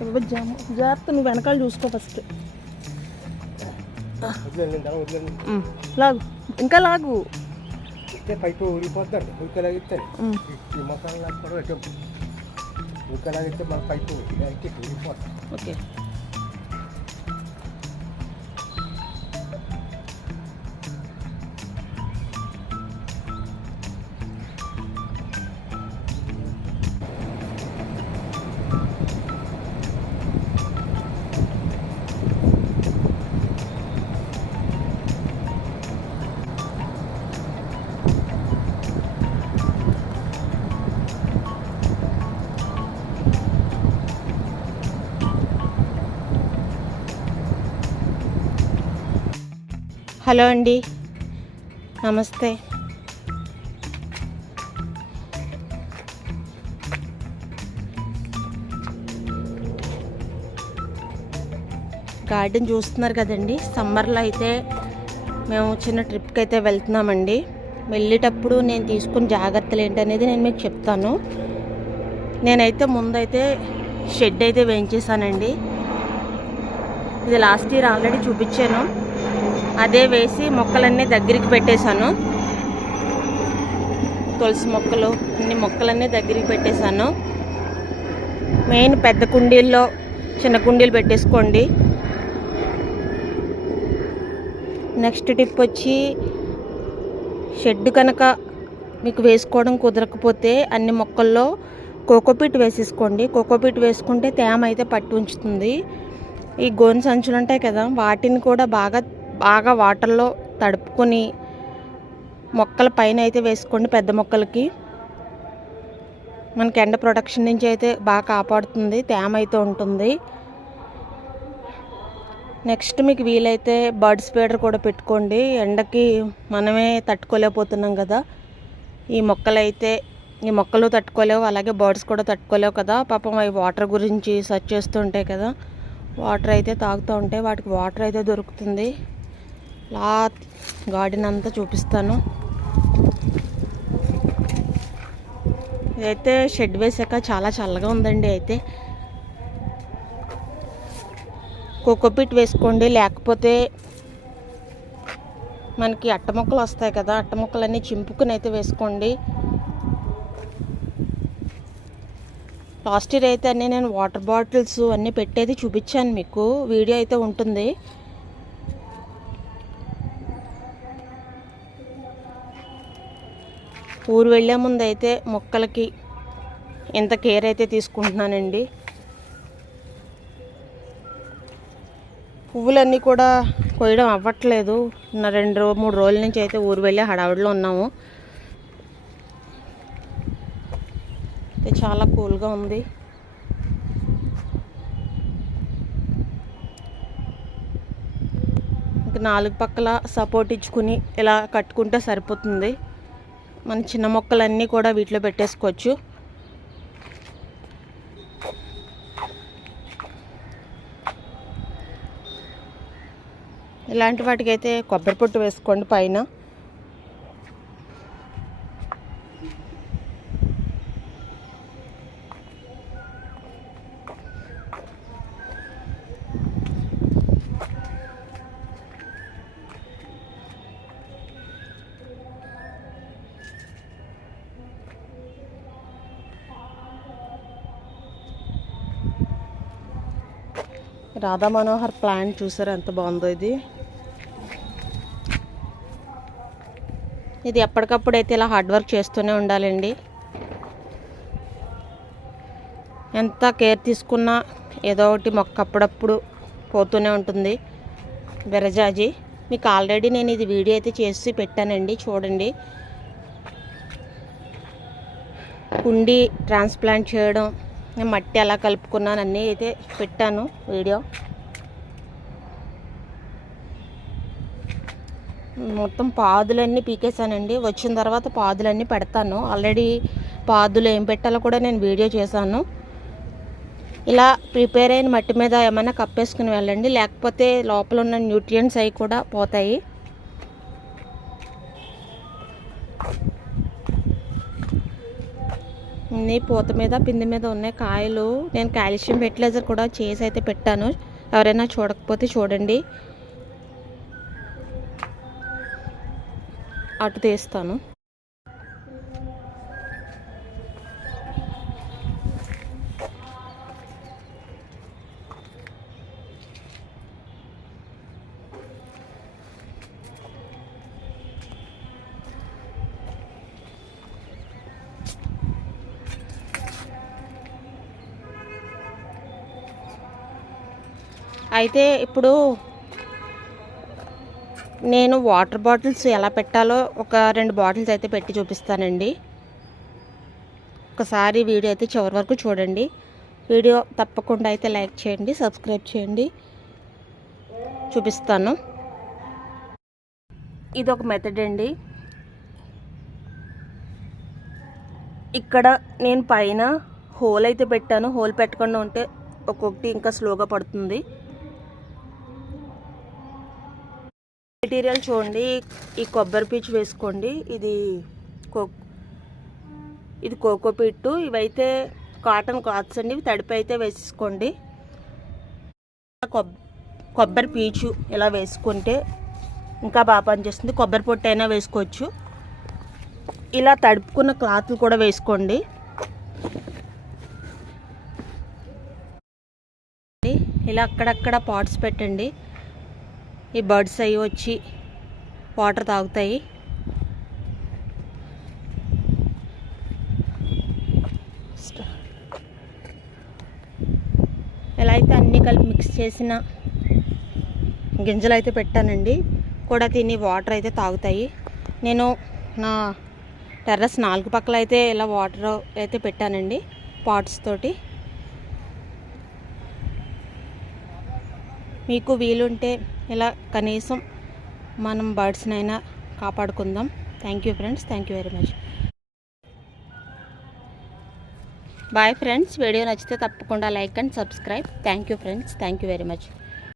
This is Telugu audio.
ఇవ్వ జామ జాగ్రత్త నువ్వు వెనకాల చూసుకో ఫస్ట్ లాగు. ఇంకా లాగు. ఇస్తే పైపు ఊడిపోద్దండి ఉరికలాగిస్తే ఉమ్. ఈ మొక్కలు లాక్కోవడం ఎటు ఉరికలాగిస్తే మన పైపు అయితే ఊడిపోతాం ఓకే. హలో అండి. నమస్తే. గార్డెన్ చూస్తున్నారు కదండి. సమ్మర్లో అయితే మేము చిన్న ట్రిప్కి అయితే వెళ్తున్నామండి. వెళ్ళేటప్పుడు నేను తీసుకున్న జాగ్రత్తలు ఏంటనేది నేను మీకు చెప్తాను. నేనైతే ముందైతే షెడ్ అయితే వేయించేసానండి ఇది లాస్ట్ ఇయర్ ఆల్రెడీ చూపించాను. అదే వేసి మొక్కలన్నీ దగ్గరికి పెట్టేశాను. తులసి మొక్కలు అన్ని మొక్కలన్నీ దగ్గరికి పెట్టేశాను. మెయిన్ పెద్ద కుండీల్లో చిన్న కుండీలు పెట్టేసుకోండి. నెక్స్ట్ టిప్ వచ్చి షెడ్ కనుక మీకు వేసుకోవడం కుదరకపోతే అన్ని మొక్కల్లో కోకోపీట్ వేసేసుకోండి. కోకోపీట్ వేసుకుంటే తేమ అయితే పట్టు ఉంచుతుంది. ఈ గోను సంచులు ఉంటాయి కదా వాటిని కూడా బాగా బాగా వాటర్లో తడుపుకొని మొక్కల పైన అయితే వేసుకోండి పెద్ద మొక్కలకి. మనకి ఎండ ప్రొటెక్షన్ నుంచి అయితే బాగా కాపాడుతుంది తేమ అయితే ఉంటుంది. నెక్స్ట్ మీకు వీలైతే బర్డ్ స్పీడర్ కూడా పెట్టుకోండి. ఎండకి మనమే తట్టుకోలేకపోతున్నాం కదా. ఈ మొక్కలైతే ఈ మొక్కలు తట్టుకోలేవు అలాగే బర్డ్స్ కూడా తట్టుకోలేవు కదా. పాపం అవి వాటర్ గురించి సెర్చ్ చేస్తుంటాయి కదా. వాటర్ అయితే తాగుతూ ఉంటాయి వాటికి వాటర్ అయితే దొరుకుతుంది. లా గార్డెన్ అంతా చూపిస్తాను. ఇదైతే షెడ్ వేసాక చాలా చల్లగా ఉందండి అయితే. కోకోపీట్ వేసుకోండి లేకపోతే మనకి అట్ట మొక్కలు వస్తాయి కదా అట్ట మొక్కలన్నీ చింపుకుని అయితే వేసుకోండి. లాస్ట్ ఇయర్ అయితే అన్నీ నేను వాటర్ బాటిల్స్ అన్నీ పెట్టేది చూపించాను మీకు. వీడియో అయితే ఉంటుంది. ఊరు వెళ్ళే ముందు అయితే మొక్కలకి ఎంత కేర్ అయితే తీసుకుంటున్నానండి. పువ్వులన్నీ కూడా కొయ్యడం అవ్వట్లేదు. నా రెండు మూడు రోజుల నుంచి అయితే ఊరు వెళ్ళి హడావిడిలో ఉన్నాము. అయితే చాలా కూల్గా ఉంది. ఇంకా నాలుగు పక్కల సపోర్ట్ ఇచ్చుకుని ఇలా కట్టుకుంటే సరిపోతుంది. మన చిన్న మొక్కలన్నీ కూడా వీటిలో పెట్టేసుకోవచ్చు. ఇలాంటి వాటికైతే కొబ్బరి పొట్టు వేసుకోండి పైన. రాధా మనోహర్ ప్లాంట్ చూసారా ఎంత బాగుందో ఇది? ఇది ఎప్పటికప్పుడు అయితే ఇలా హార్డ్ వర్క్ చేస్తూనే ఉండాలండి. ఎంత కేర్ తీసుకున్నా ఏదో ఒకటి మొక్క అప్పుడప్పుడు పోతూనే ఉంటుంది. విరజాజి మీకు ఆల్రెడీ నేను ఇది వీడియో అయితే చేసి పెట్టానండి చూడండి. కుండి ట్రాన్స్ప్లాంట్ చేయడం నేను మట్టి ఎలా కలుపుకున్నాను అన్నీ అయితే పెట్టాను వీడియో. మొత్తం పాదులన్నీ పీకేసానండి వచ్చిన తర్వాత పాదులన్నీ పెడతాను. ఆల్రెడీ పాదులు ఏం పెట్టాలో కూడా నేను వీడియో చేశాను. ఇలా ప్రిపేర్ అయిన మట్టి మీద ఏమైనా కప్పేసుకుని వెళ్ళండి. లేకపోతే లోపల ఉన్న న్యూట్రియంట్స్ అవి కూడా పోతాయి. ఇన్ని పూత మీద పిండి మీద ఉన్నాయి కాయలు. నేను కాల్షియం ఫెర్టిలైజర్ కూడా చేసి అయితే పెట్టాను. ఎవరైనా చూడకపోతే చూడండి. అటు తీస్తాను. అయితే ఇప్పుడు నేను వాటర్ బాటిల్స్ ఎలా పెట్టాలో ఒక రెండు బాటిల్స్ అయితే పెట్టి చూపిస్తానండి. ఒకసారి వీడియో అయితే చివరి వరకు చూడండి. వీడియో తప్పకుండా అయితే లైక్ చేయండి సబ్స్క్రైబ్ చేయండి. చూపిస్తాను. ఇది ఒక మెథడ్ అండి. ఇక్కడ నేను పైన హోల్ అయితే పెట్టాను. హోల్ పెట్టకుండా ఉంటే ఒక్కొక్కటి ఇంకా స్లోగా పడుతుంది. మెటీరియల్ చూడండి ఈ కొబ్బరి పీచు వేసుకోండి ఇది కో ఇది కోకో పిట్టు ఇవైతే కాటన్ క్లాత్స్ అండి ఇవి తడిపి అయితే వేసేసుకోండి. కొబ్బరి పీచు ఇలా వేసుకుంటే ఇంకా బాగా పనిచేస్తుంది. కొబ్బరి పొట్టు అయినా వేసుకోవచ్చు. ఇలా తడుపుకున్న క్లాత్లు కూడా వేసుకోండి. ఇలా అక్కడక్కడ పాట్స్ పెట్టండి. ఈ బర్డ్స్ అవి వచ్చి వాటర్ తాగుతాయి. ఎలా అయితే అన్నీ కలిపి మిక్స్ చేసిన గింజలు అయితే పెట్టానండి కూడా తిని వాటర్ అయితే తాగుతాయి. నేను నా టెర్రస్ నాలుగు పక్కల అయితే ఇలా వాటర్ అయితే పెట్టానండి పాట్స్ తోటి. మీకు వీలుంటే ఇలా కనీసం మనం బర్డ్స్నైనా కాపాడుకుందాం. Thank you friends thank you very much bye friends video నచ్చితే తప్పకుండా like and subscribe. Thank you friends thank you very much